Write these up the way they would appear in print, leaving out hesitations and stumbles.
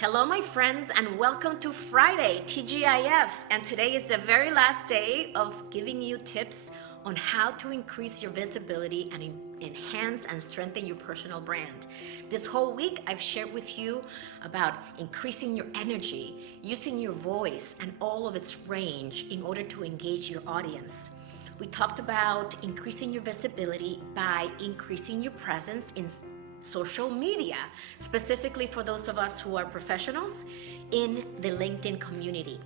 Hello, my friends, and welcome to Friday, TGIF. And today is the very last day of giving you tips on how to increase your visibility and enhance and strengthen your personal brand. This whole week, I've shared with you about increasing your energy, using your voice and all of its range in order to engage your audience. We talked about increasing your visibility by increasing your presence in social media, specifically for those of us who are professionals in the LinkedIn community.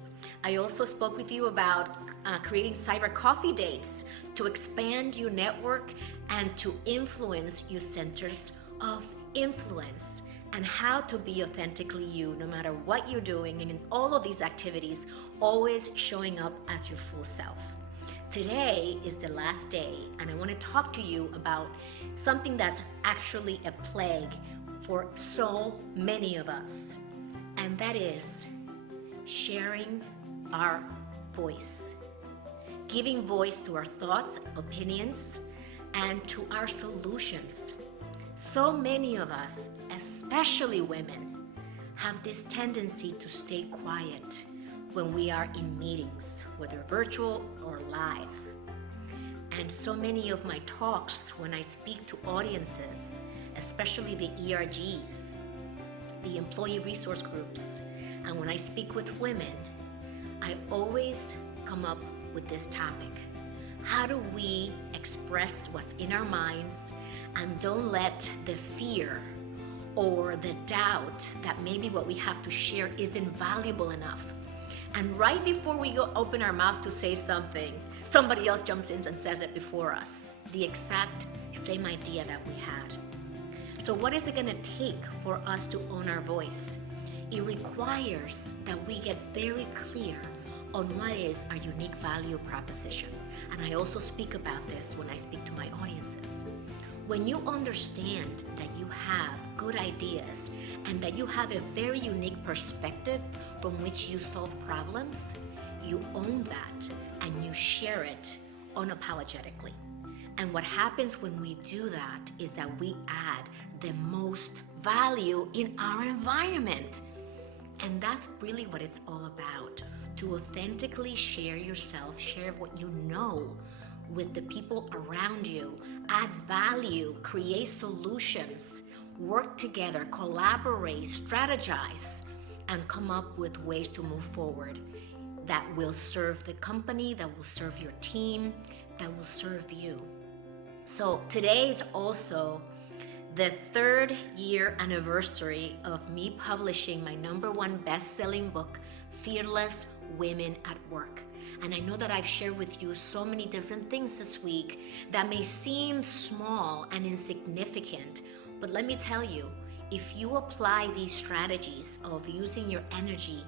I also spoke with you about creating cyber coffee dates to expand your network and to influence your centers of influence, and how to be authentically you no matter what you're doing, and in all of these activities, always showing up as your full self. Today is the last day, and I want to talk to you about something that's actually a plague for so many of us, and that is sharing our voice, giving voice to our thoughts, opinions, and to our solutions. So many of us, especially women, have this tendency to stay quiet when we are in meetings, whether virtual or live. And so many of my talks, when I speak to audiences, especially the ERGs, the employee resource groups, and when I speak with women, I always come up with this topic. How do we express what's in our minds and don't let the fear or the doubt that maybe what we have to share isn't valuable enough? And right before we open our mouth to say something, somebody else jumps in and says it before us, the exact same idea that we had. So what is it going to take for us to own our voice? It requires that we get very clear on what is our unique value proposition. And I also speak about this when I speak to my audiences. When you understand that you have good ideas and that you have a very unique perspective from which you solve problems, you own that and you share it unapologetically. And what happens when we do that is that we add the most value in our environment. And that's really what it's all about, to authentically share yourself, share what you know with the people around you, add value, create solutions, work together, collaborate, strategize, and come up with ways to move forward that will serve the company, that will serve your team, that will serve you. So today is also the 3rd year anniversary of me publishing my #1 best-selling book, Fearless Women at Work. And I know that I've shared with you so many different things this week that may seem small and insignificant, but let me tell you, if you apply these strategies of using your energy,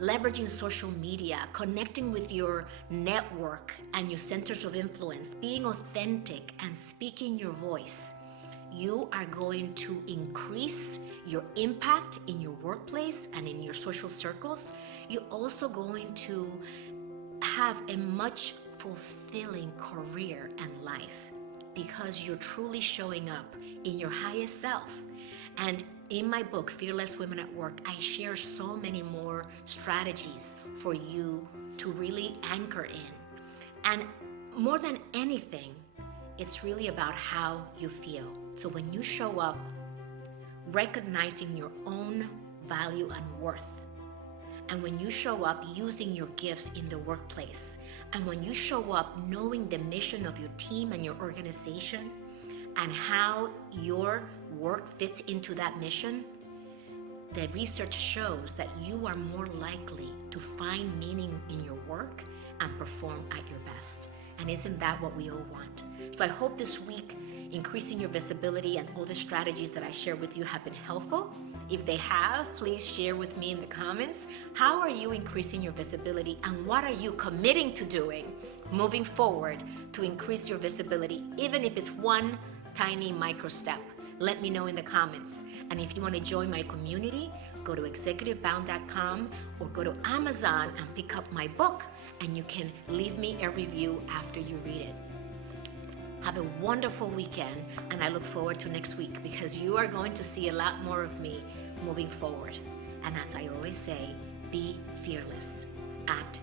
leveraging social media, connecting with your network and your centers of influence, being authentic and speaking your voice, you are going to increase your impact in your workplace and in your social circles. You're also going to have a much fulfilling career and life because you're truly showing up in your highest self. And in my book, Fearless Women at Work, I share so many more strategies for you to really anchor in. And more than anything, it's really about how you feel. So when you show up recognizing your own value and worth, and when you show up using your gifts in the workplace, and when you show up knowing the mission of your team and your organization and how your work fits into that mission, the research shows that you are more likely to find meaning in your work and perform at your best. And isn't that what we all want? So I hope this week increasing your visibility and all the strategies that I share with you have been helpful. If they have, please share with me in the comments. How are you increasing your visibility, and what are you committing to doing moving forward to increase your visibility, even if it's one tiny micro step? Let me know in the comments. And if you want to join my community, go to executivebound.com or go to Amazon and pick up my book, and you can leave me a review after you read it. Have a wonderful weekend, and I look forward to next week because you are going to see a lot more of me moving forward. And as I always say, be fearless. Act